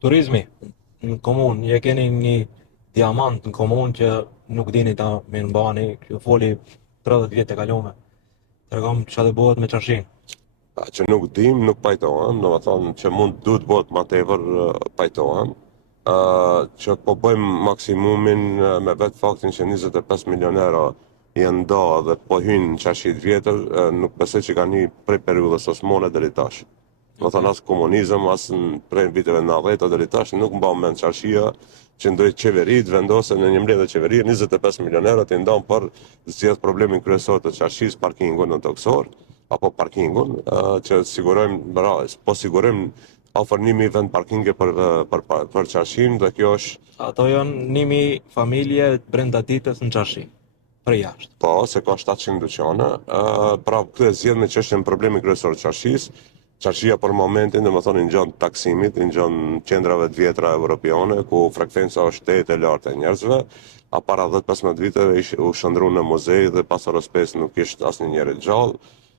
Turizmi në komunë, je keni një diamant në komunë që nuk dini ta me mbani, që foli 30 vjet e kalume. Tregom çfarë do bëhet me çarshin. Që nuk dim, nuk pajtohem, do të thonë që duhet bëhet më tepër pajtohem. Që po bëjmë maksimumin me vetë faktin që 25 milion euro janë nda dhe po hynë në qashit vjetër, nuk besoj që ka një prej periudhës osmane deri tash. Do të thonë as komunizëm, as në prej viteve 90 deri tash nuk mba mend qarshia që ndoj qeverit vendose në një mbledhje qeverie 25 milion euro të ndan për zgjedh problemin kryesor të qarshis, parkingun në toksor apo parkingun, që sigurojmë, po sigurojmë afër 1000 vend parkinge për qarshin dhe kjo është. Ato janë 1000 familje brenda ditës në çarshi. Për jashtë. Po, se ka 700 dyqane, pra këtë e zgjedh me çështjen problemi kryesor të qarshis. Qarshia për momentin, dhe më thonë, në gjatë taksimit, në gjatë qendrave të vjetra evropiane, ku frekvenca është 8 e lartë e njerëzve, a para 10-15 viteve u shëndru në muzej dhe pas Orospes nuk ishte asnjë njeri gjallë.